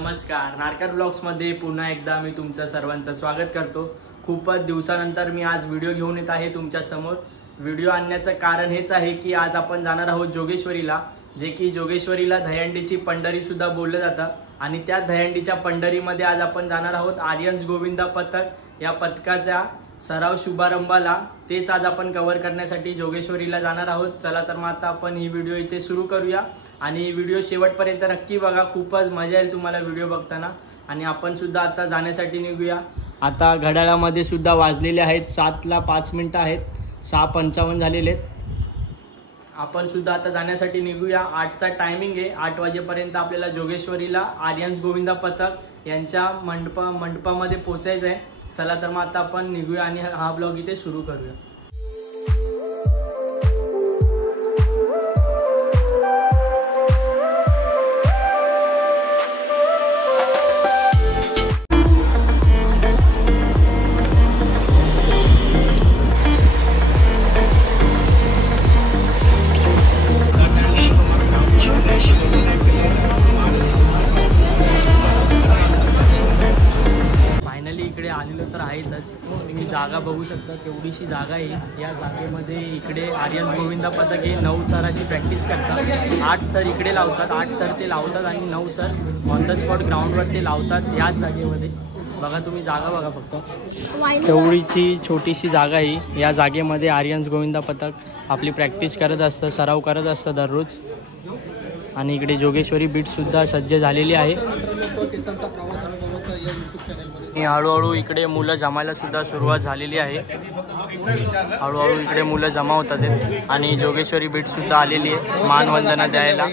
नमस्कार, नारकर ब्लॉग्समध्ये पुन्हा एकदा मी तुमचं सर्वांचं स्वागत करतो। खूपच दिवसानंतर मी आज व्हिडिओ घेऊन येत आहे तुमच्या समोर। व्हिडिओ आणण्याचं कारण हेच आहे की आज आपण जाणार आहोत जोगेश्वरीला, जे की जोगेश्वरीला दहीहंडीची पंढरी सुद्धा बोललं जातं आणि त्या दहीहंडीच्या पंढरीमध्ये आज आपण जाणार आहोत आर्यन्स गोविंदा पथक या पथकाच्या सराव शुभारंभाला। तेच आज आपण कव्हर करण्यासाठी जोगेश्वरीला जाणार आहोत। चला तर मग आता आपण ही व्हिडिओ इथे सुरू करूया आणि व्हिडिओ शेवटपर्यंत नक्की बघा, खूपच मजा येईल तुम्हाला व्हिडिओ बघताना। आणि आपण सुद्धा आता जाण्यासाठी निघूया। आता घड्याळामध्ये सुद्धा वाजलेले आहेत 7:05 आहेत, 6:55 झालेले आहेत। आपण सुद्धा आता जाण्यासाठी निघूया। 8चा टायमिंग आहे, 8 वाजेपर्यंत आपल्याला जोगेश्वरीला आर्यन्स गोविंदा पथक यांच्या मंडपामध्ये पोहोचायचं आहे। चला तर मग आता आपण निघूया आणि हा ब्लॉग इथे सुरू करूया। इकडे आलेलो तर आहेतच, तुम्ही जागा बघू शकता केवढीशी जागा आहे। या जागेमध्ये इकडे आर्यन्स गोविंदा पथक हे 9 थराची प्रॅक्टिस करतात। 8 थर इकडे लावतात, 8 थर ते लावतात आणि 9 थर ऑन द स्पॉट ग्राउंडवर ते लावतात याच जागेमध्ये। बघा तुम्ही जागा बघा फक्त, केवढीची छोटीशी जागा आहे। या जागेमध्ये आर्यन्स गोविंदा पथक आपली प्रॅक्टिस करत असतं, सराव करत असतं दररोज। आणि इकडे जोगेश्वरी बीट सुद्धा सज्ज झालेली आहे। हळूहळू इकडे मुलं जमायला सुद्धा सुरुवात झालेली आहे। हळूहळू इकडे मुलं जमा होतात आणि जोगेश्वरी बीट सुद्धा आलेली आहे मानवंदना द्यायला। आता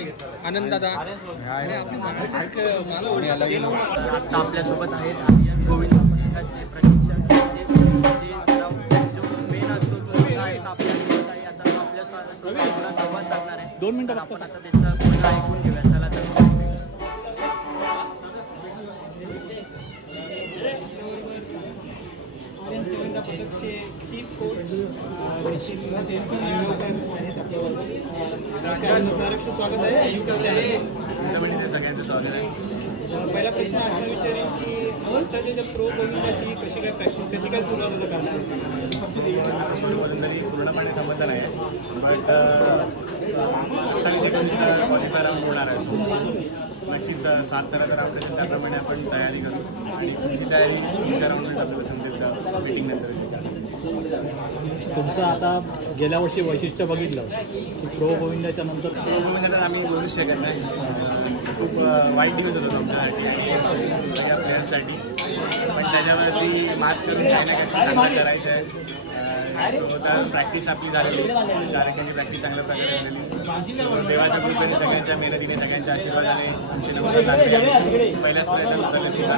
आपल्यासोबत आहेत आर्यन्स गोविंदा पथकाचे प्रशिक्षक, जो मेन असतो तो आहे आपल्यासोबत आहे। आता आपल्या संवाद साधणार आहे। 2 मिनिटं आपण आता त्याचं पूर्ण ऐकून घेऊया। चला तर स्वागत आहे। सगळ्यांचं स्वागत आहे। पहिला प्रश्न असा विचारेल की आता प्रो गोविंदाची कशी काय प्रॅक्टिस, कशी काय सुरुवात करणार? पूर्णपणे संबंध नाही, बट 28 सेकंडचा क्वालिफायर राऊंड होणार आहे। नक्कीच 7 थराचा राऊंड असेल त्याप्रमाणे आपण तयारी करू आणि तुमची तयारी तुमच्या राऊंडमध्ये आपल्याला समजेल मीटिंग नंतर। तुमचं आता गेल्या वर्षी वैशिष्ट्य बघितलं की प्रो गोविंदाच्या नंतर प्रो गोविंदा आम्ही बोलूच शकत नाही। खूप वाईट दिवस होतो आमच्यासाठी, या प्लेयर्ससाठी, पण त्याच्यावरती मात करून काही ना काही चांगलं करायचं आहे। तर प्रॅक्टिस आपली झालेली, 4 एकांची प्रॅक्टिस चांगल्या प्रकारे झालेली। देवाच्या कृपेने, सगळ्यांच्या मेहनतीने, सगळ्यांच्या आशीर्वादाने आमची नंबर लागली। पहिल्याच प्रयत्न सुद्धा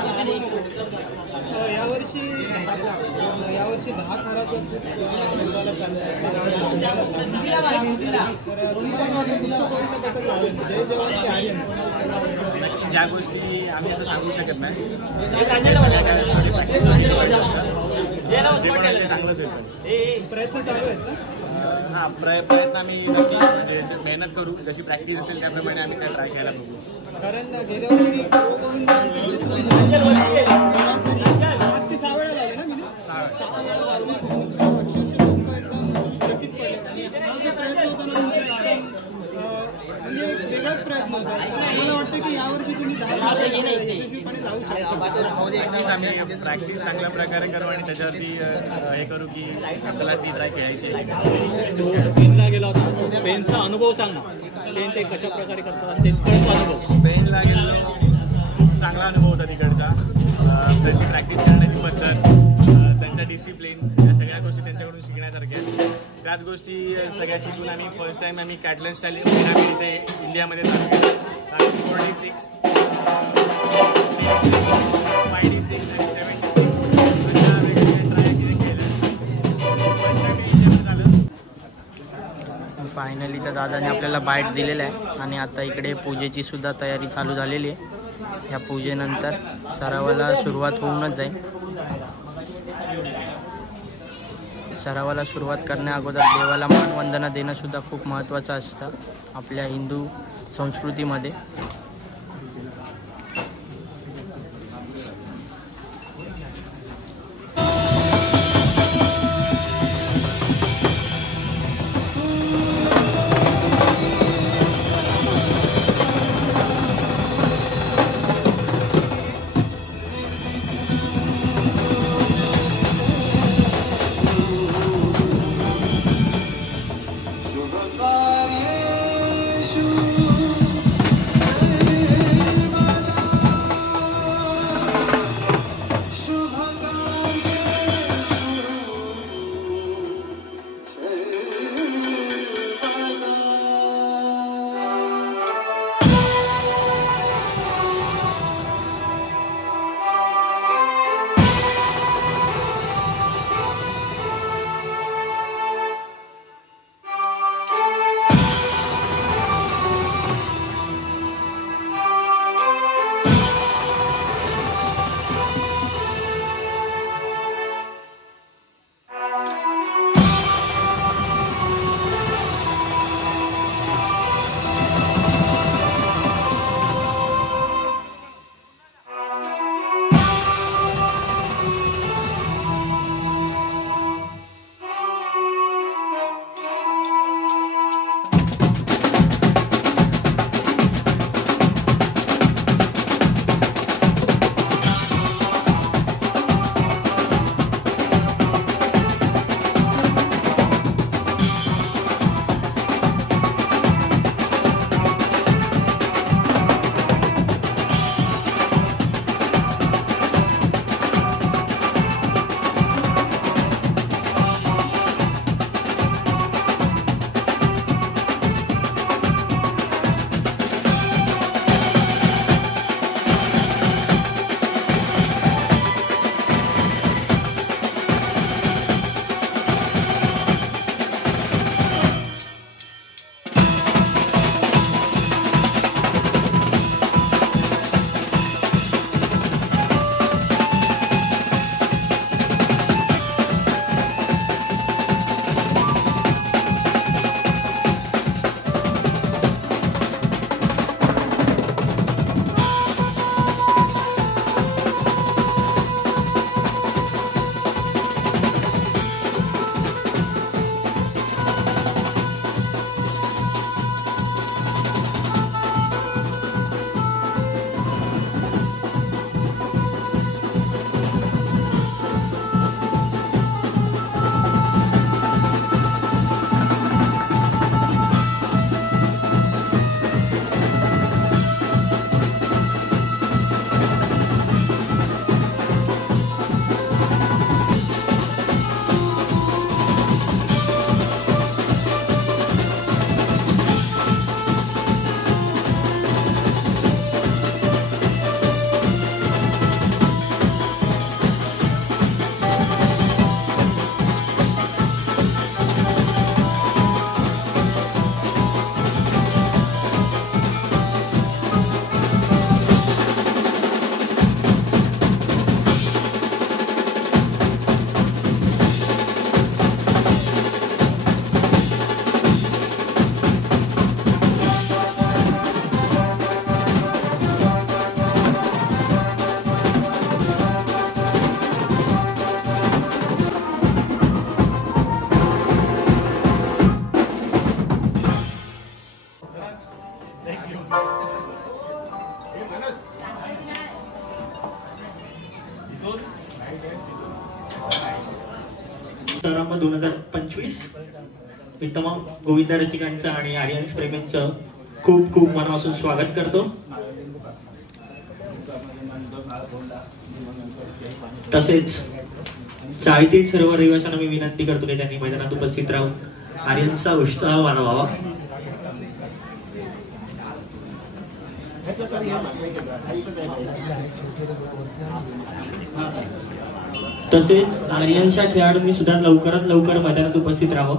यावर्षी 10 थराचं या गोष्टी आम्ही असं सांगू शकत नाही। चांगलंच होईल, प्रयत्न चालू आहेत ना? हां, प्रयत्न आम्ही नक्की म्हणजे मेहनत करू, जशी प्रॅक्टिस असेल त्याप्रमाणे आम्ही काय ट्राय करायला बघू। कारण गेल्या वर्षी 6 वेळा लागले ना, मी 6 वेळा लागले। वेगळाच प्रयत्न होता। मला वाटतं की यावर्षी तुम्ही आम्ही प्रॅक्टिस चांगल्या प्रकारे करू आणि त्याच्यावरती हे करू की आपल्याला ती ट्राय खेळायची। तो स्पेनला गेला होता, स्पेनचा अनुभव सांग ना। स्पेन ते कशा प्रकारे करतात, तिकडचा अनुभव? स्पेनला गेलो, खूप चांगला अनुभव होता तिकडचा। त्यांची प्रॅक्टिस करण्याची पद्धत, त्यांचा डिसिप्लिन, या सगळ्या गोष्टी त्यांच्याकडून शिकण्यासारख्या आहेत। त्याच गोष्टी सगळ्या शिकून आम्ही फर्स्ट टाइम आम्ही कॅटलन्स आम्ही इथे इंडियामध्ये चालू केलं। 46, 56 आणि 76 ट्राय केलं। फायनली तर दादाने आपल्याला बाईट दिलेला आहे आणि आता इकडे पूजेची सुद्धा तयारी चालू झालेली आहे। या पूजेनंतर सरावाला सुरुवात होऊनच जाईल। सरावाला सुरुवात करण्या अगोदर देवाला मानवंदना देणं सुद्धा खूप महत्त्वाचं असतं आपल्या हिंदू संस्कृतीमध्ये। समारंभ 2025 मी तमाम गोविंदा रसिकांचं आणि आर्यन्स प्रेमींचं खूप खूप मनापासून स्वागत करतो। तसेच चाळीतील सर्व रहिवाशांना मी विनंती करतो की त्यांनी मैदानात उपस्थित राहून आर्यन्सचा उत्साह वाढवावा। तसेच आर्यनच्या खेळाडूंनी सुद्धा लवकरात लवकर मैदानात उपस्थित राहावं।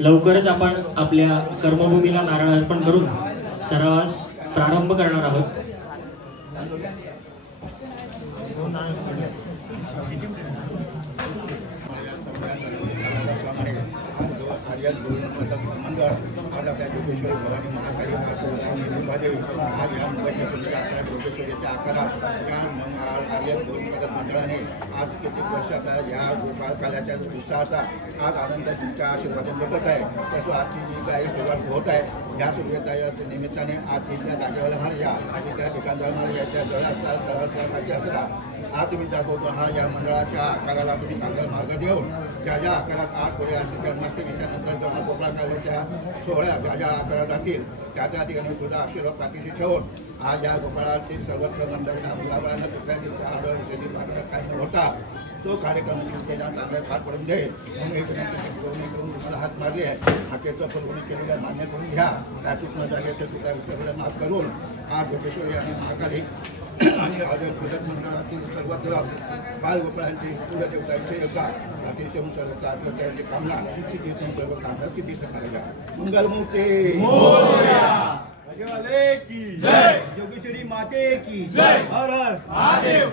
लवकरच आपण आपल्या कर्मभूमीला नारळ अर्पण करून सरावास प्रारंभ करणार आहोत। मंडळाने आज कित्येक वर्षाचा या गोपाळकाल्याच्या उत्साहाचा आज आनंद तुमच्या आशीर्वादाने भेटत आहे। त्याचं आजची जी काही सुरुवात होत आहे या सुरुवातीच्या निमित्ताने आज जिल्ह्या जागेवर हा या आणि त्या ठिकाणी याच्या जवळ सहसासाठी असला आज तुम्ही दाखवतो हा या मंडळाच्या आकाराला तुम्ही चांगला मार्ग देऊन ज्या ज्या आकारात आज पुढे असतील नंतर जेव्हा गोपाळकाल्याच्या गोपाळाच्या सोहळ्या ज्या ज्या केल्या जातील त्या त्या ठिकाणी तुझा आशीर्वाद पाठीशी ठेवून आज या गोपाळातील सर्वत्र मंडळींना मुलाबाळांना कुठल्या दिवशी आढळ काही होता तो कार्यक्रम त्याच्या चांगल्या पार पडून जाईल म्हणून एक करून तुम्हाला हात मारली आहे हाकेचं फलवणी केलेलं मान्य करून घ्या त्यातून न झाल्याच्या सुद्धा विषयाला माफ करून आज जोगेश्वरी आणि महाकाली आणि पूजक मंडळातील सर्वत्र बालगोपाळांची कुलदेवतांचे येतात अतिशय सर्व त्यांची कामना सिद्धीतून सर्व कामना सिद्धी करणाऱ्या मंगलमूर्ती की जय, जोगेश्वरी माते की जय, हर हर महादेव।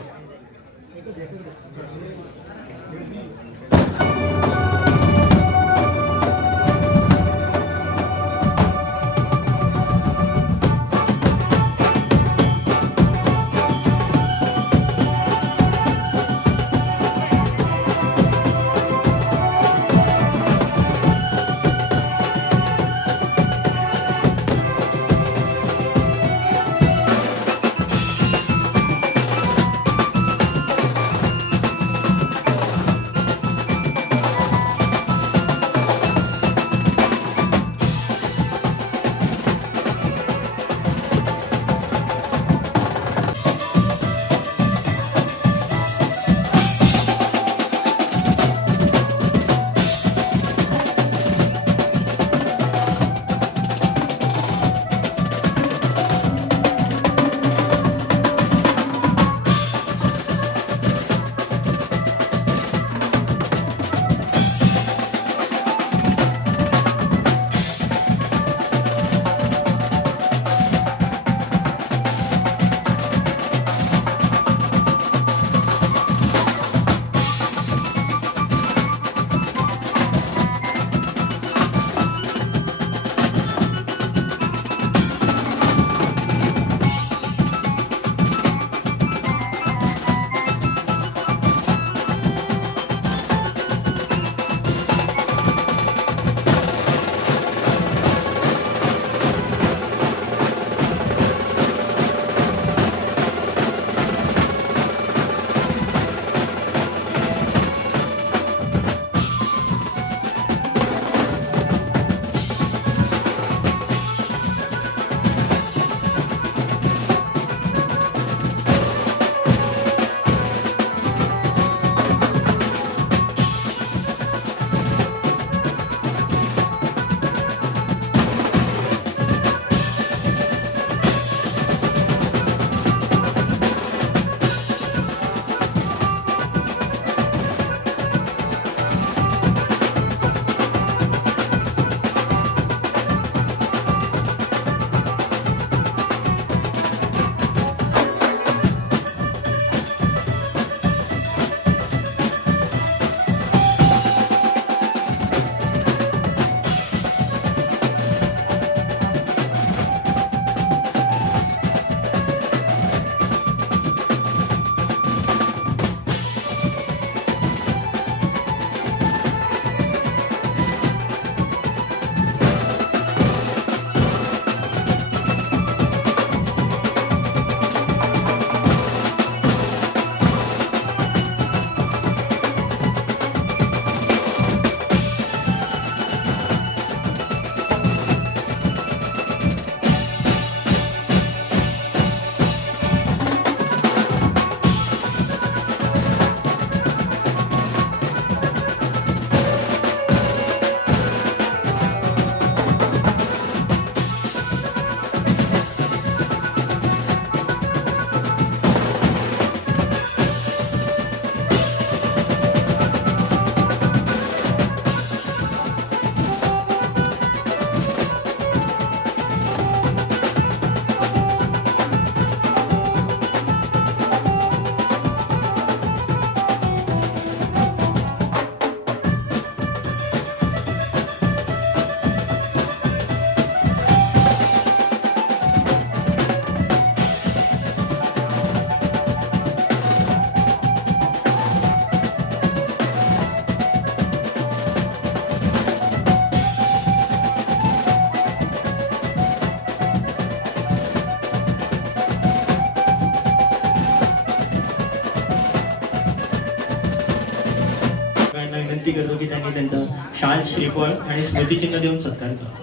विनंती करतो की त्यांनी त्यांचा शाल श्रीफळ आणि स्मृतिचिन्ह देऊन सत्कार करा.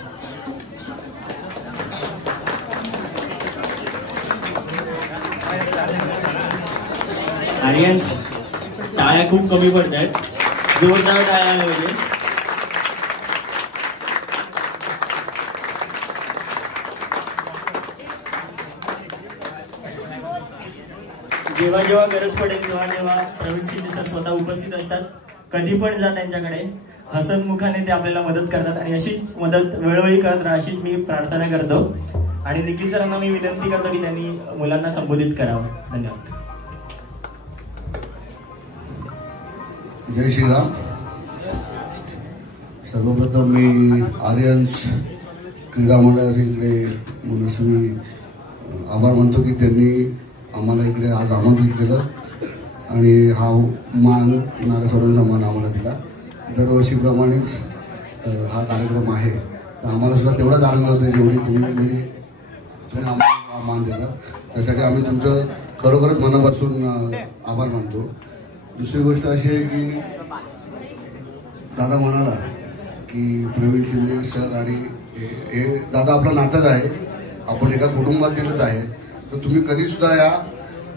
आर्यन्स टाळ्या खूप कमी पडत आहेत, जोरदार टाळ्या आल्या पाहिजे. जेव्हा जेव्हा गरज पडेल तेव्हा प्रवीण शिंदे सर स्वतः उपस्थित असतात. कधी पण जा त्यांच्याकडे, हसतमुखाने ते आपल्याला मदत करतात आणि अशीच मदत वेळोवेळी करत राहा अशीच मी प्रार्थना करतो. आणि निखिल सरांना मी विनंती करतो की त्यांनी मुलांना संबोधित करावं. धन्यवाद. जय श्रीराम. सर्वप्रथम मी आर्यन्स क्रीडा मंडळाचे इकडे मनस्वी आभार मानतो की त्यांनी आम्हाला इकडे आज आमंत्रित केलं आणि हा मान नागेश्वरांचा मान आम्हाला दिला. दरवर्षीप्रमाणेच हा कार्यक्रम आहे, तर आम्हाला सुद्धा तेवढाच आनंद होतो जेवढी तुम्ही आम्हाला मान देता. त्यासाठी आम्ही तुमचं खरोखरच मनापासून आभार मानतो. दुसरी गोष्ट अशी आहे की दादा म्हणाला की प्रवीण शिंदे सर आणि हे दादा आपलं नातंच आहे, आपण एका कुटुंबातीलच आहे. तर तुम्ही कधीसुद्धा या,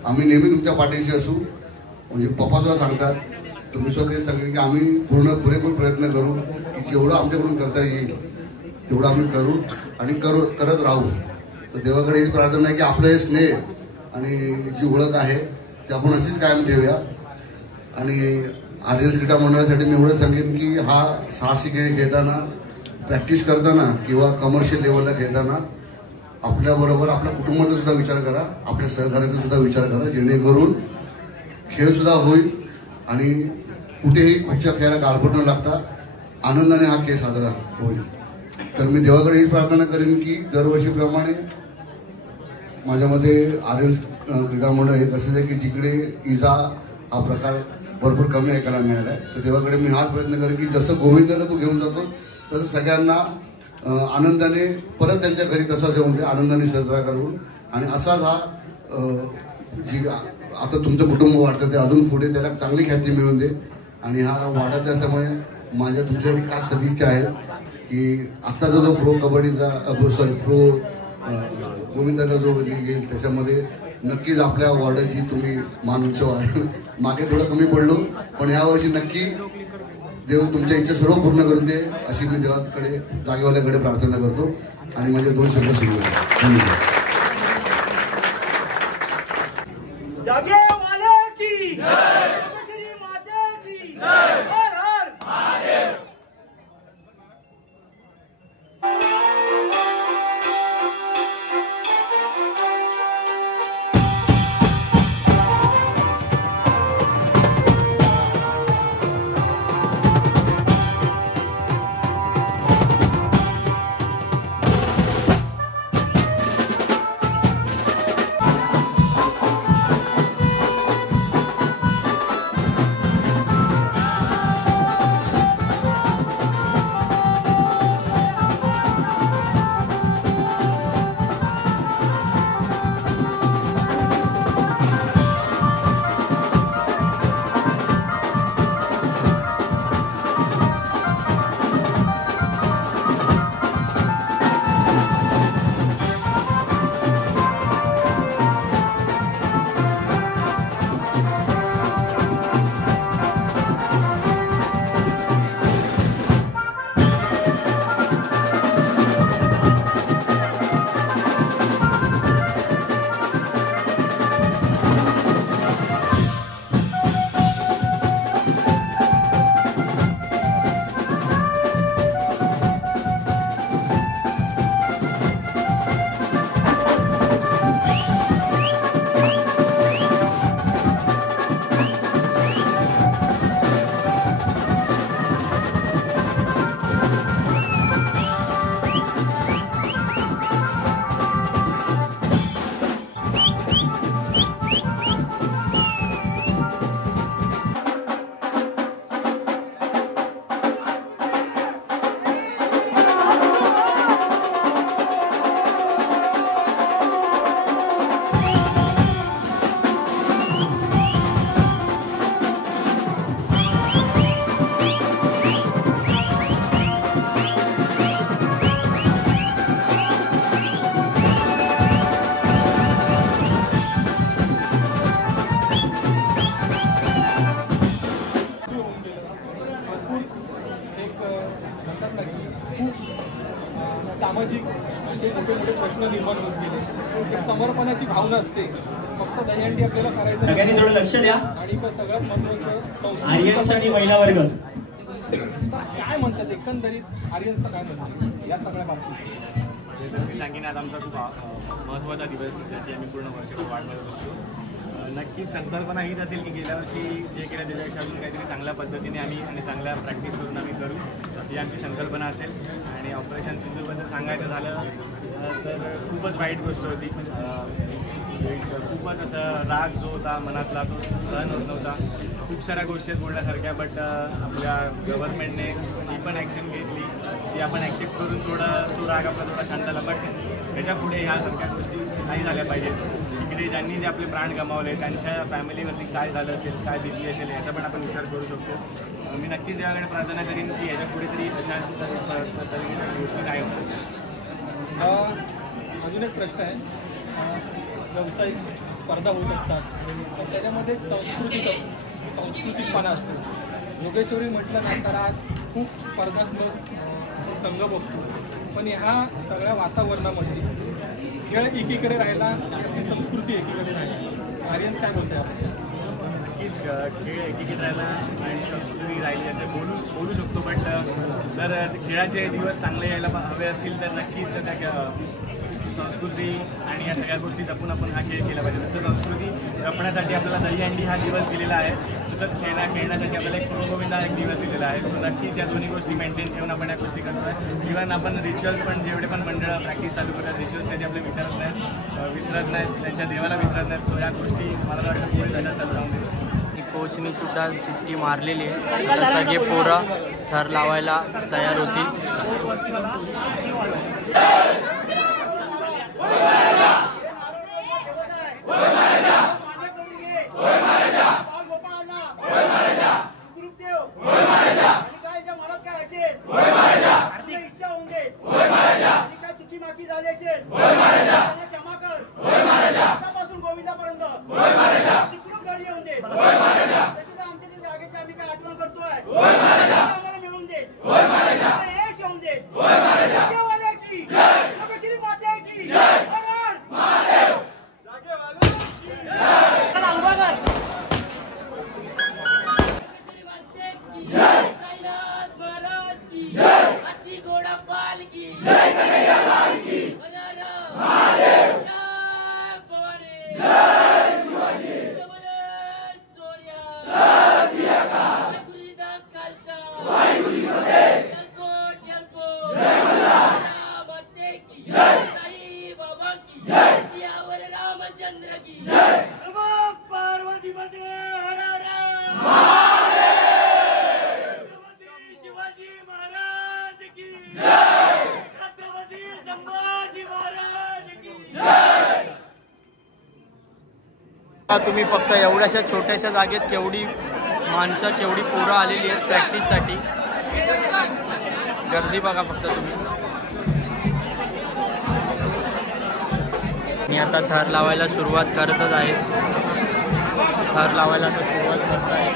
आम्ही नेहमी तुमच्या पाठीशी असू. म्हणजे पप्पा सुद्धा सांगतात, तुम्ही सुद्धा ते सांगेल की आम्ही पुरेपूर प्रयत्न करू की जेवढं आमच्याकडून करता येईल तेवढं आम्ही करू आणि करत राहू. तर देवाकडे ही प्रार्थना आहे की आपलं हे स्नेह आणि जी ओळख आहे ती आपण अशीच कायम ठेवूया. आणि आर्यन्स क्रीडा मंडळासाठी मी एवढं सांगेन की हा साहसी खेळ खेळताना, प्रॅक्टिस करताना किंवा कमर्शियल लेवलला खेळताना आपल्याबरोबर आपल्या कुटुंबाचा सुद्धा विचार करा, आपल्या सहकार्याचा सुद्धा विचार करा, जेणेकरून खेळसुद्धा होईल आणि कुठेही कुठच्या खेळाला गालबोट न लागता आनंदाने हा खेळ साजरा होईल. तर मी देवाकडे ही प्रार्थना करेन की दरवर्षीप्रमाणे माझ्यामध्ये आर्यन्स क्रीडा मंडळ एक असं आहे की जिकडे इजा हा प्रकार भरपूर कमी ऐकायला मिळाला आहे, तर देवाकडे मी हाच प्रयत्न करेन की जसं गोविंदाला तू घेऊन जातोस तसं सगळ्यांना आनंदाने परत त्यांच्या घरी तसा जेवून दे, आनंदाने साजरा करून. आणि असाच हा जी आता तुमचं कुटुंब वाढतं ते अजून पुढे त्याला चांगली ख्याती मिळून दे. आणि हा वाढत असल्यामुळे माझ्या तुमच्यासाठी खास सदिच्छा आहे की आत्ताचा जो प्रो कबड्डीचा प्रो गोविंदाचा जो लीग येईल त्याच्यामध्ये नक्कीच आपल्या वॉर्डाची तुम्ही मान उंचवा. मागे थोडं कमी पडलो, पण यावर्षी नक्की देव तुमच्या इच्छा सर्व पूर्ण करून दे अशी मी देवाकडे जागेवाल्याकडे प्रार्थना करतो. आणि माझे 2 शब्द सुरू होते. धन्यवाद. सामाजिक असे मोठे मोठे प्रश्न निर्माण होत गेले. एक समर्पणाची भावना असते. फक्त दहीहंडी आपल्याला करायचं सगळ्यांनी थोडं लक्ष द्या. आणि सगळ्यात महत्त्वाचं आर्यन्स आणि महिला वर्ग काय म्हणतात एकंदरीत आर्यन्सचं काय म्हणतात या सगळ्या बाबतीत? मी सांगेन आज आमचा खूप महत्त्वाचा दिवस ज्याची आम्ही पूर्ण वर्षभर वाट बघत असतो. नक्कीच संकल्पना हीच असेल की गेल्या वर्षी जे केलं त्याच्यापेक्षा अजून काहीतरी चांगल्या पद्धतीने आम्ही आणि चांगल्या प्रॅक्टिस करून आम्ही करू ही आमची संकल्पना असेल. आणि ऑपरेशन सिंधूबद्दल सांगायचं झालं तर खूपच वाईट गोष्ट होती. खूपच असं राग जो होता मनातला तो सहन होत नव्हता. खूप साऱ्या गोष्टी आहेत बोलण्यासारख्या, बट आपल्या गव्हर्नमेंटने जी पण ॲक्शन घेतली ती आपण ॲक्सेप्ट करून तो राग आपला थोडा शांत. बट त्याच्या पुढे ह्या सगळ्या गोष्टी नाही झाल्या पाहिजेत. इकडे ज्यांनी जे आपले प्राण गमावले त्यांच्या फॅमिलीवरती काय झालं असेल, काय बिजली असेल याचा पण आपण विचार करू शकतो. मी नक्कीच देवाकडे प्रार्थना करीन की याच्या पुढे तरी अशा गोष्टी नाही होतात. अजून एक प्रश्न आहे. व्यावसायिक स्पर्धा होत असतात तर त्याच्यामध्ये एक सांस्कृतिकपणा असतो. योगेश्वरी म्हटलं ना तर आज खूप स्पर्धात्मक संघ बघतो, पण ह्या सगळ्या वातावरणामध्ये खेळ एकीकडे राहिला आणि संस्कृती एकीकडे राहिली. आर्यन्स काय बोलते आपण? नक्कीच खेळ एकीकडे राहिला आणि संस्कृती राहिली असं बोलू शकतो. बट जर खेळाचे दिवस चांगले यायला हवे असतील तर नक्कीच त्या संस्कृती आणि या सगळ्या गोष्टी जपून आपण हा खेळ केला पाहिजे. जसं संस्कृती जपण्यासाठी आपल्याला दहीहंडी हा दिवस दिलेला आहे, तसंच खेळण्यासाठी आपल्याला एक प्रोगोविंद हा एक दिवस दिलेला आहे. सो नक्कीच या दोन्ही गोष्टी मेंटेन ठेवून आपण या गोष्टी करतो आहे. इव्हन आपण रिच्युअल्स पण जेवढे पण मंडळ प्रॅक्टिस चालू करतात रिच्युअल्स कधी आपले विसरत नाहीत, त्यांच्या देवाला विसरत नाहीत. सो या गोष्टी मला वाटतं पुढे त्याच्यात चालू राहून देतो. कोचनी सुद्धा शिट्टी मारलेली आहे. तर सगळे पोरं थर लावायला तयार होतील. तुम्ही फक्त एवढ्याशा छोट्याशा जागेत केवढी माणसं केवढी पोरं आलेली आहेत प्रॅक्टिससाठी. गर्दी बघा फक्त तुम्ही. मी आता थर लावायला सुरुवात करतच आहे. थर लावायला आता सुरुवात करत आहे.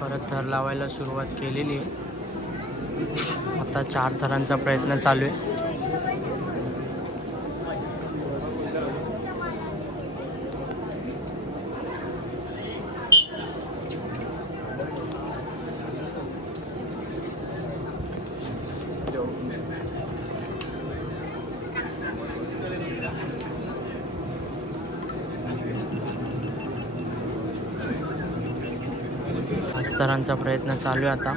परत थर लावायला सुरुवात केलेली आहे. आता 4 थरांचा प्रयत्न चालू आहे. थरांचा प्रयत्न चालू आहे आता.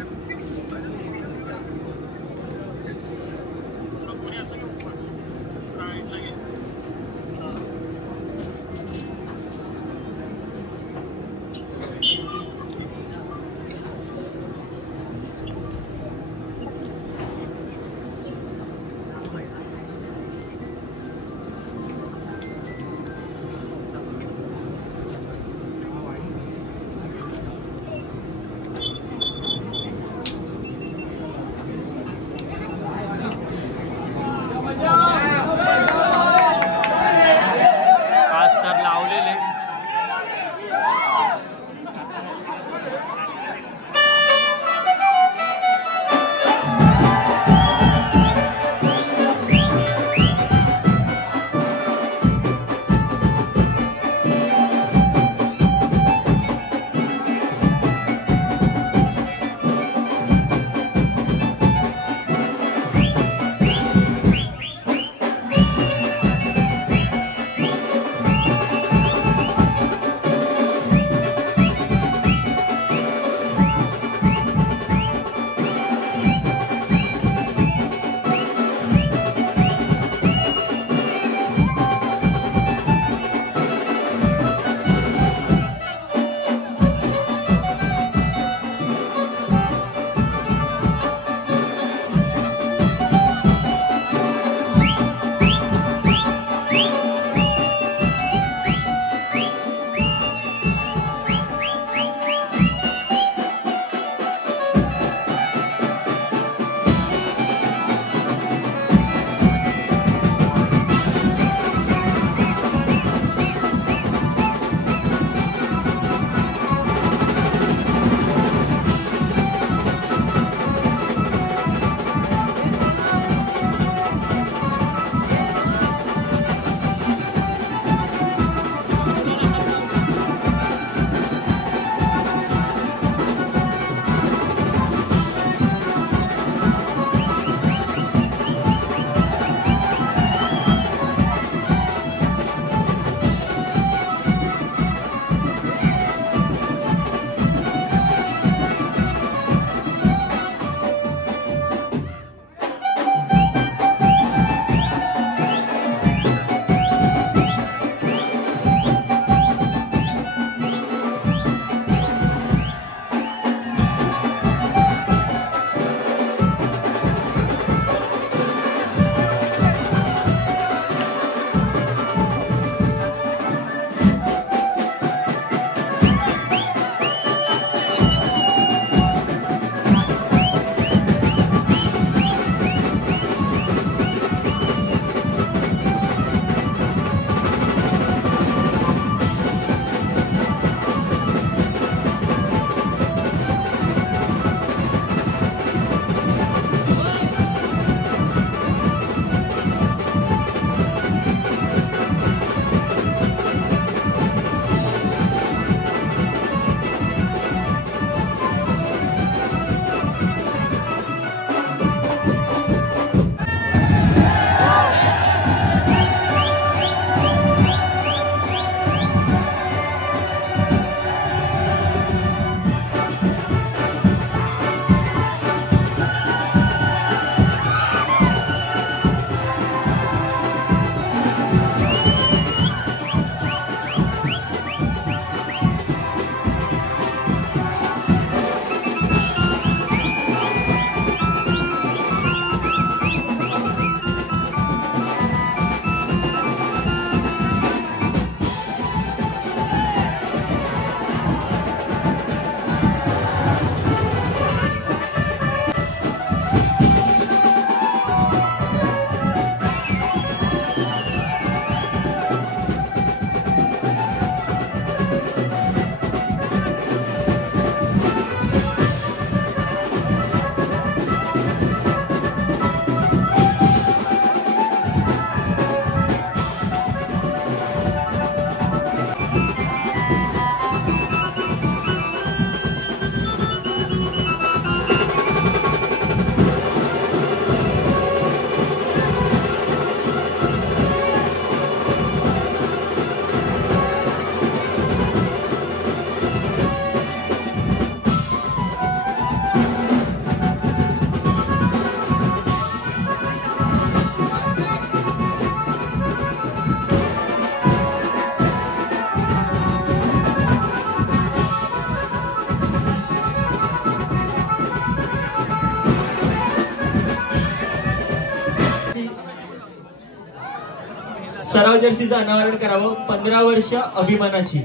जर्सीचं अनावरण करावं 15 वर्ष अभिमानाची.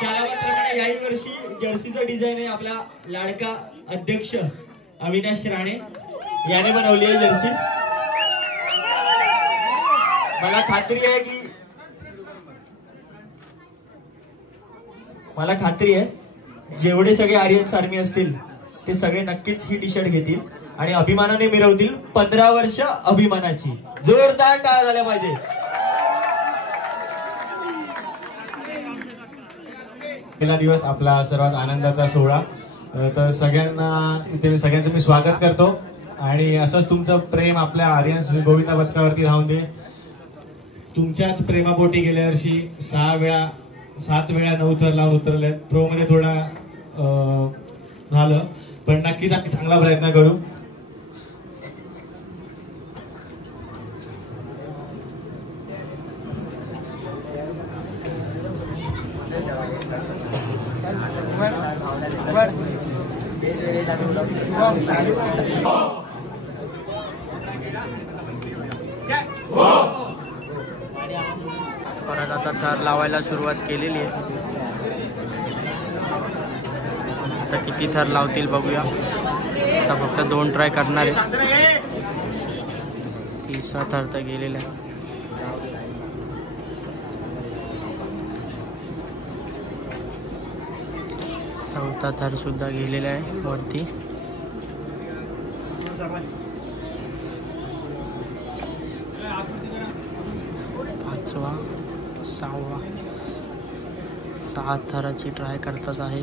सालाबादप्रमाणे याही वर्षी जर्सीचं डिझाईन आहे आपला लाडका अध्यक्ष अविनाश राणे याने बनवली आहे जर्सी. मला खात्री आहे जेवढे सगळे आर्यन्स आर्मी असतील ते सगळे नक्कीच ही टी शर्ट घेतील आणि अभिमानाने मिरवतील 15 वर्ष अभिमानाची. जोरदार टाळ्या झाल्या पाहिजे. पहिला दिवस आपला सर्वात आनंदाचा सोहळा, तर सगळ्यांचं मी स्वागत करतो आणि असंच तुमचं प्रेम आपल्या आर्यन्स गोविंदा पथकावरती राहून दे. तुमच्याच प्रेमापोटी गेल्या वर्षी 7 वेळा 9 थर लावून उतरले. प्रो मध्ये थोडा झालं पण नक्कीच आम्ही चांगला प्रयत्न करू. परत आता थर लावायला सुरुवात केलेली आहे. आता किती थर लावतील बघूया. आता फक्त 2 ट्राय करणार आहे. 3रा थर तर गेलेला आहे. चौथा थर सुद्धा गेलेला आहे वरती. 5वा 6वा 7 थराची ट्राय करतात आहे.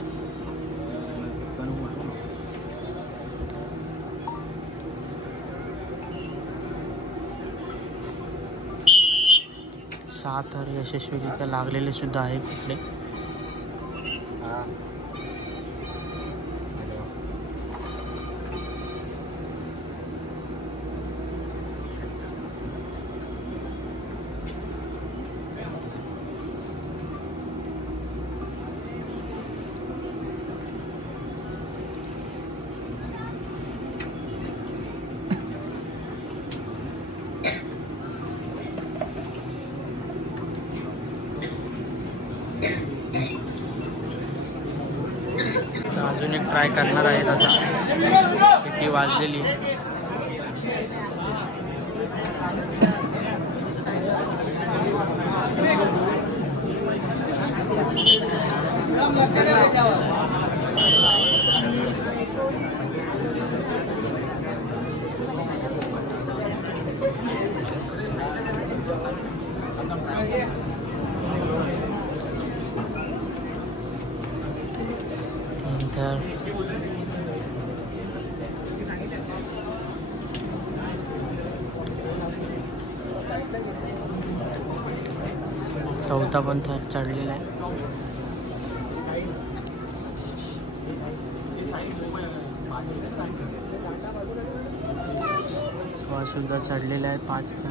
सात थर यशस्वीरित्या लागलेले सुद्धा आहे कुठले. अजून एक ट्राय करणार आहे. आता शिट्टी वाजलेली आहे. चौथा पण थर चढलेला आहे. सुद्धा चढलेला आहे 5 थर.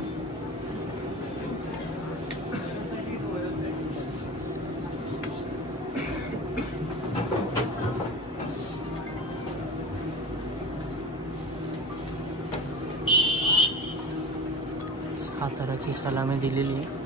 साताराची सलामी दिलेली आहे.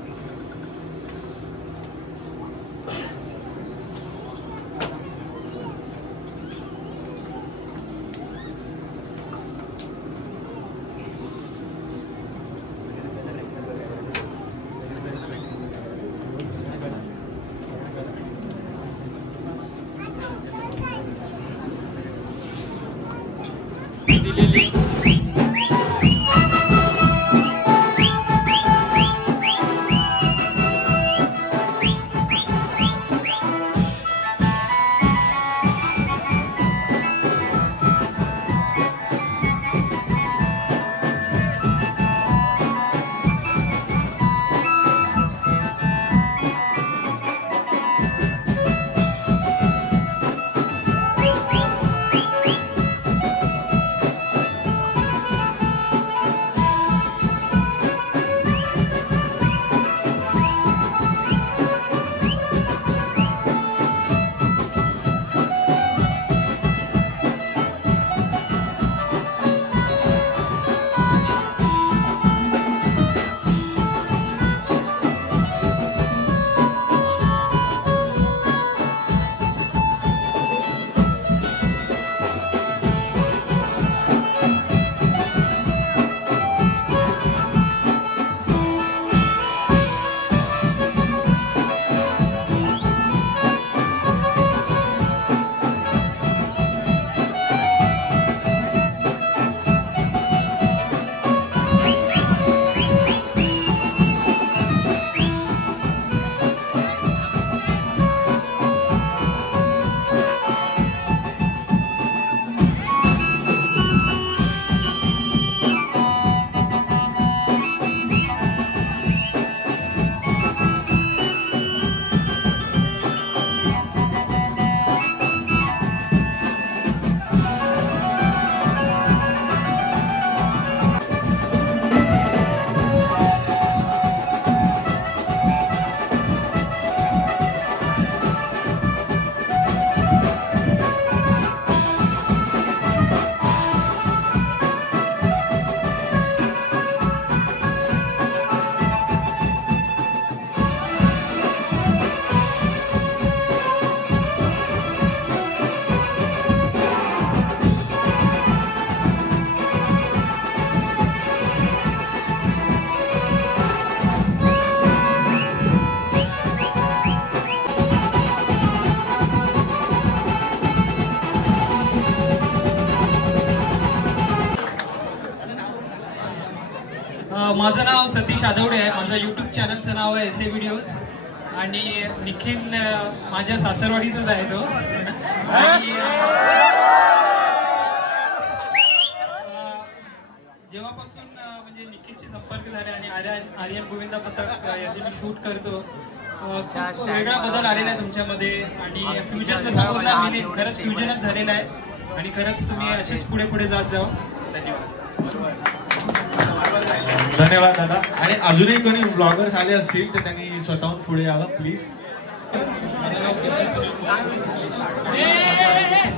माझं नाव सतीश आदवडे आहे. माझं यूट्यूब चॅनलचं नाव आहे एसे व्हिडिओज. आणि निखिल माझ्या सासरवाडीचाच आहे तो. आणि जेव्हापासून म्हणजे निखिलचे संपर्क झाले आणि आर्यन गोविंदा पथक याचे मी शूट करतो, खूप वेगळा बदल आलेला आहे तुमच्यामध्ये. आणि फ्युजन जसं बोलला मी, खरंच फ्युजनच झालेलं आहे. आणि खरंच तुम्ही असेच पुढे पुढे जात जाओ. धन्यवाद दादा. आणि अजूनही कोणी ब्लॉगर्स आले असतील तर त्यांनी स्वतःहून पुढे यावं प्लीज. माझं नाव केतन सुनील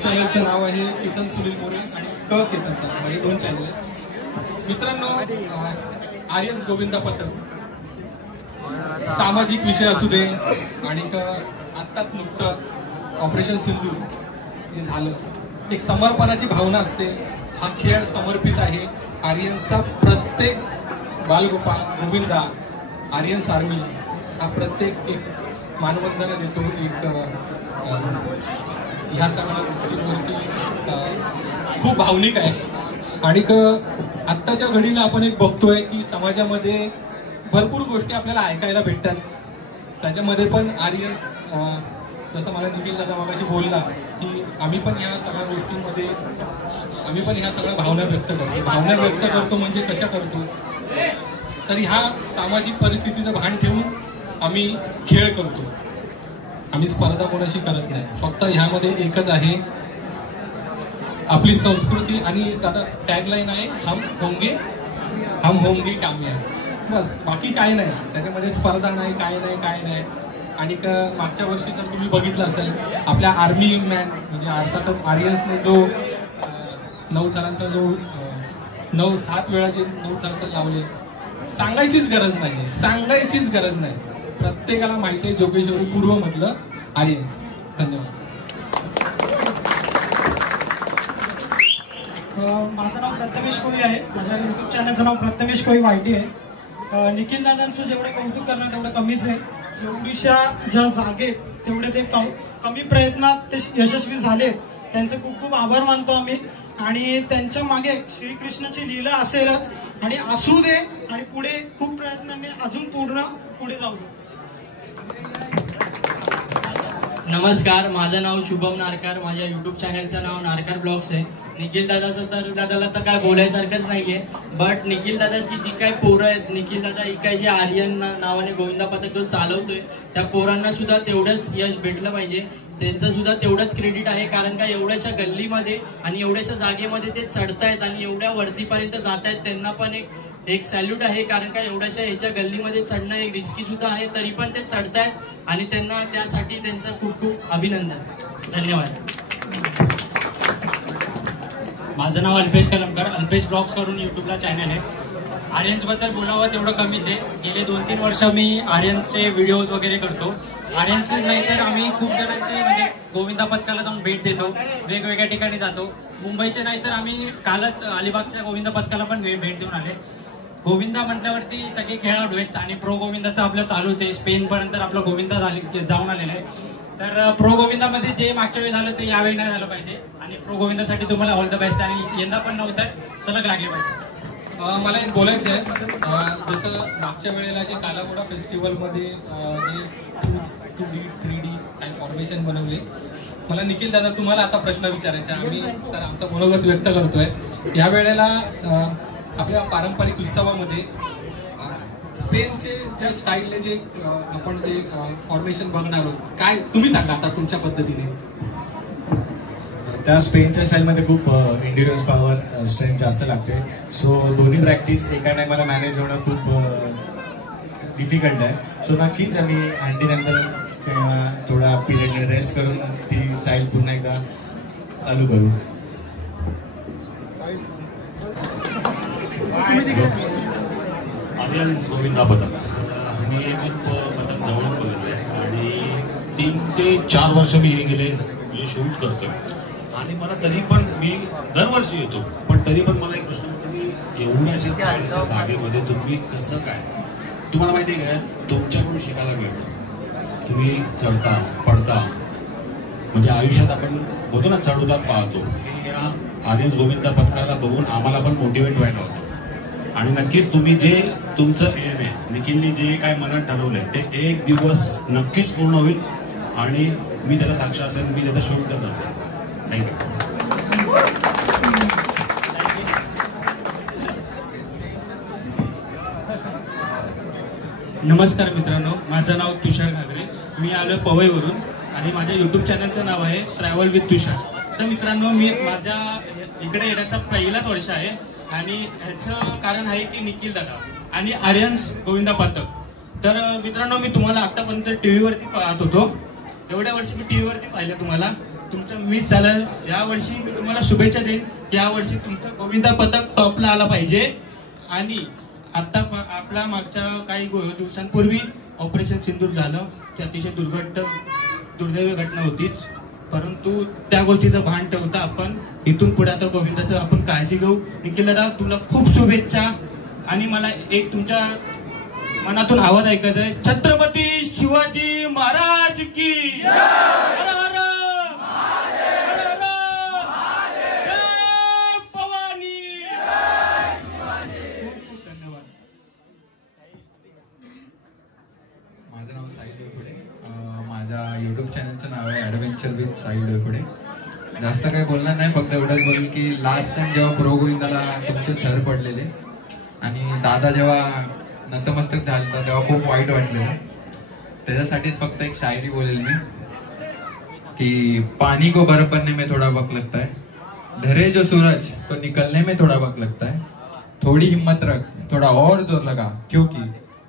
चॅनलचं नाव आहे केतन सुनील मोरे आणि केतनचं, म्हणजे 2 चॅनल आहेत. मित्रांनो, आर्यन्स गोविंदा पथक सामाजिक विषय असू दे आणि आत्ताच नुकतं ऑपरेशन सिंधूर जे झालं, एक समर्पणाची भावना असते. हा खेळ समर्पित आहे. आर्यन्सचा प्रत्येक बालगोपाल गोविंदा, आर्यन्स आर्मी हा प्रत्येक एक मानवंदना देतो. एक ह्या सगळ्या गोष्टींवरती खूप भावनिक आहे. आणि आत्ताच्या घडीला आपण एक बघतोय की समाजामध्ये भरपूर गोष्टी आपल्याला ऐकायला भेटतात. त्याच्यामध्ये पण आर्यन्स, जसं मला निखिल दादा मगाशी बोलला की आम्ही पण ह्या सगळ्या गोष्टींमध्ये आम्ही पण ह्या सगळ्या भावना व्यक्त करतो. भावना व्यक्त करतो म्हणजे कशा करतो, तर ह्या सामाजिक परिस्थितीचं भान ठेवून आम्ही खेळ करतो. आम्ही स्पर्धा कोणाशी करत नाही. फक्त ह्यामध्ये एकच आहे, आपली संस्कृती. आणि दादा टॅगलाईन आहे हम होंगे कामयाब, बस. बाकी काही नाही त्याच्यामध्ये. स्पर्धा नाही, काय नाही. आणि मागच्या वर्षी तर तुम्ही बघितलं असेल आपल्या आर्मी मॅन म्हणजे अर्थातच आर्यन्सने जो 9 थरांचा जो 7 वेळा जे 9 थर तर लावले, सांगायचीच गरज नाही. प्रत्येकाला माहिती आहे जोगेश्वरी पूर्व मधलं आर्यन्स. धन्यवाद. माझं नाव प्रथमेश कोळी आहे. माझ्या यूट्यूब चॅनलचं नाव प्रथमेश कोळी YT आहे. निखिल दादांचं जेवढं कौतुक करणं तेवढं कमीच आहे. एवढीशा ज्या जागेत तेवढे ते कमी प्रयत्नात ते यशस्वी झाले, त्यांचे खूप खूप आभार मानतो आम्ही. आणि त्यांच्या मागे श्रीकृष्णाची लीला असेलच आणि असू दे. आणि पुढे खूप प्रयत्नांनी अजून पुढे जाऊ दे. नमस्कार, माझं नाव शुभम नारकार. माझ्या यूट्यूब चॅनलचं नाव नारकार ब्लॉग्स आहे. निखिल दादाचं तर दादाला तर काय बोलायसारखंच नाहीये. बट निखिल दादाची जी काही पोरं आहेत, निखिल दादा ही काही जे आर्यन नावाने गोविंदा पथक जो चालवतोय, त्या पोरांना सुद्धा तेवढंच यश भेटलं पाहिजे. त्यांचं सुद्धा तेवढंच क्रेडिट आहे. कारण का एवढ्याशा गल्लीमध्ये आणि एवढ्याशा जागेमध्ये ते चढतायत आणि एवढ्या वरतीपर्यंत जात आहेत, त्यांना पण एक सॅल्यूट आहे. कारण का एवढ्याशा ह्याच्या गल्लीमध्ये चढणं एक रिस्की सुद्धा आहे, तरी पण ते चढतायत आणि त्यांना त्यासाठी त्यांचं खूप खूप अभिनंदन. धन्यवाद. माझं नाव अल्पेश कलमकर. अल्पेश ब्लॉग्स करून यूट्यूबला चॅनल आहे. आर्यन्सबद्दल बोलावं तेवढं कमीच आहे. गेले 2-3 वर्ष मी आर्यन्सचे व्हिडिओज वगैरे करतो. आर्यन्सच नाही तर आम्ही खूप जणांचे म्हणजे गोविंदा पथकाला जाऊन भेट देतो, वेगवेगळ्या ठिकाणी जातो. मुंबईचे नाही तर आम्ही कालच अलिबागच्या गोविंदा पथकाला पण भेट देऊन आले. गोविंदा म्हटल्यावरती सगळे खेळाडू आहेत आणि प्रो गोविंदाचं आपलं चालूच आहे. स्पेनपर्यंत आपलं गोविंदा जाऊन आलेलं आहे. तर प्रो गोविंदामध्ये जे मागच्या वेळी झालं ते यावेळी नाही झालं पाहिजे. आणि प्रो गोविंदासाठी तुम्हाला ऑल द बेस्ट. आणि यंदा पण नव्हतं, सलग लागले पाहिजे. मला एक बोलायचं आहे, जसं मागच्या वेळेला जे कालाघोडा फेस्टिवलमध्ये जे 2D 3D काही फॉर्मेशन बनवले, मला निखिल दादा तुम्हाला आता प्रश्न विचारायचा आहे. आम्ही तर आमचं मनोगत व्यक्त करतोय. या वेळेला आपल्या पारंपरिक उत्सवामध्ये स्पेनचे ज्या स्टाईलने जे आपण जे फॉर्मेशन बघणार आहोत, काय तुम्ही सांगा आता तुमच्या पद्धतीने. त्या स्पेनच्या स्टाईलमध्ये खूप इंडिव्हिज्युअल पॉवर स्ट्रेंथ जास्त लागते. सो दोन्ही प्रॅक्टिस एका टायमाला मॅनेज होणं खूप डिफिकल्ट आहे. सो नक्कीच आम्ही हँडीनंतर किंवा थोडा पिरियड रेस्ट करून ती स्टाईल पुन्हा एकदा चालू करू. आर्यन्स गोविंदा पथक मी खूप पथक जवळून बघितलं आहे आणि 3 ते 4 वर्ष मी हे गेले म्हणजे शूट करतो. आणि मला तरी पण मी दरवर्षी येतो, पण तरी पण मला एक प्रश्न होतो की एवढ्याशा चाळीच्या जागेमध्ये तुम्ही कसं काय, तुम्हाला माहिती आहे का, तुमच्याकडून शिकायला मिळतं. तुम्ही चढता पडता म्हणजे आयुष्यात आपण बोलतो ना चढ उतार पाहतो. हे या आर्यन्स गोविंदा पथकाला बघून आम्हाला पण मोटिवेट व्हायला होतं. आणि नक्कीच तुम्ही जे तुमचं एम आहे, निखिलने जे काय मनात ठरवलंय ते एक दिवस नक्कीच पूर्ण होईल आणि मी त्याचा साक्ष असेल, मी त्याचा शूट करत असेल. थँक्यू. नमस्कार मित्रांनो, माझं नाव तुषार घागरे. मी आलो पवईवरून आणि माझ्या यूट्यूब चॅनलचं नाव आहे ट्रॅव्हल विथ तुषार. तर मित्रांनो, मी माझ्या इकडे येण्याचा पहिलाच वर्ष आहे आणि ह्याचं कारण आहे की निखिल दादा आणि आर्यन्स गोविंदा पथक. तर मित्रांनो, मी तुम्हाला आतापर्यंत टीव्हीवरती पाहत होतो, एवढ्या वर्षी मी टीव्हीवरती पाहिलं तुम्हाला, तुमचं मिस झालं. यावर्षी मी तुम्हाला शुभेच्छा देईन की यावर्षी तुमचं गोविंदा पथक टॉपला आला पाहिजे. आणि आता आपला मागच्या काही दिवसांपूर्वी ऑपरेशन सिंदूर झालं, ती अतिशय दुर्दैवी घटना होतीच, परंतु त्या गोष्टीचं भान ठेवता आपण इथून पुढे आता गोविंदाचं आपण काळजी घेऊ. निखिल दादा, तुला खूप शुभेच्छा. आणि मला एक तुमच्या मनातून आवाज ऐकायचा आहे, छत्रपती शिवाजी महाराज की हर हर हर हर जय भवानी. खूप धन्यवाद. माझं नाव साई डोयफुडे. माझ्या यूट्यूब चॅनलचं नाव आहे ॲडव्हेंचर विथ साई डोयफुडे. जास्त काही बोलणार नाही, फक्त एवढंच बोलेल की लास्ट टाइम जेव्हा प्रो गोविंदाला तुमचे थर पडलेले आणि दादा जेव्हा नतमस्तक झालं तेव्हा खूप वाईट वाटलेलं. त्याच्यासाठीच फक्त एक शायरी बोलेल मी की पानी को बर्फ बनने में थोड़ा वक्त लगता है, ढरे जो सूरज तो निकलने में थोड़ा वक्त लगता है, थोड़ी हिम्मत रख, थोड़ा और जोर लगा, क्योंकि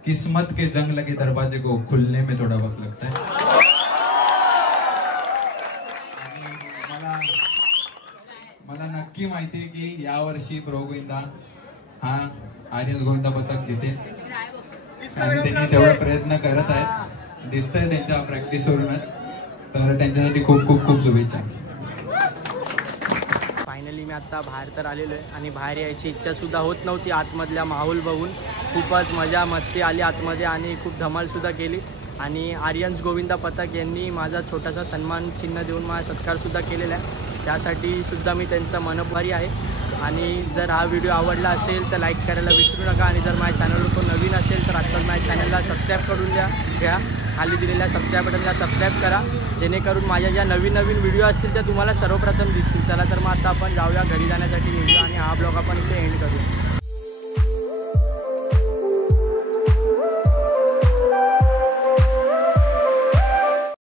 किस्मत के जंग लगे दरवाजे को खुलने में थोड़ा वक्त लगता है. मला नक्की माहिती आहे की यावर्षी प्रो गोविंदा हा आर्यन्स गोविंदा पथक जितेल आणि त्यांनी तेवढा प्रयत्न करत आहेत, दिसतंय त्यांच्या प्रॅक्टिसवरूनच. तर त्यांच्यासाठी खूप खूप खूप शुभेच्छा. फायनली मी आता बाहेर तर आलेलो आहे आणि बाहेर यायची इच्छासुद्धा होत नव्हती. आतमधल्या माहोल बघून खूपच मजा मस्ती आली आतमध्ये आणि खूप धमालसुद्धा केली. आणि आर्यन्स गोविंदा पथक यांनी माझा छोटासा सन्मान चिन्ह देऊन माझा सत्कारसुद्धा केलेला आहे, त्यासाठी सुद्धा मी त्यांचा मनोभारी आहे. आणि जर हा व्हिडिओ आवडला असेल तर लाईक करायला विसरू नका. आणि जर माझ्या चॅनलवर तो नवीन असेल तर आजकाल माझ्या चॅनलला सबस्क्राईब करून घ्या. खाली दिलेल्या सबस्क्राईब बटनला सबस्क्राईब करा, जेणेकरून माझ्या ज्या नवीन व्हिडिओ असतील त्या तुम्हाला सर्वप्रथम दिसतील. चला तर मग आता आपण जाऊया घरी जाण्यासाठी निघूया आणि हा ब्लॉग आपण इथे एंड करू.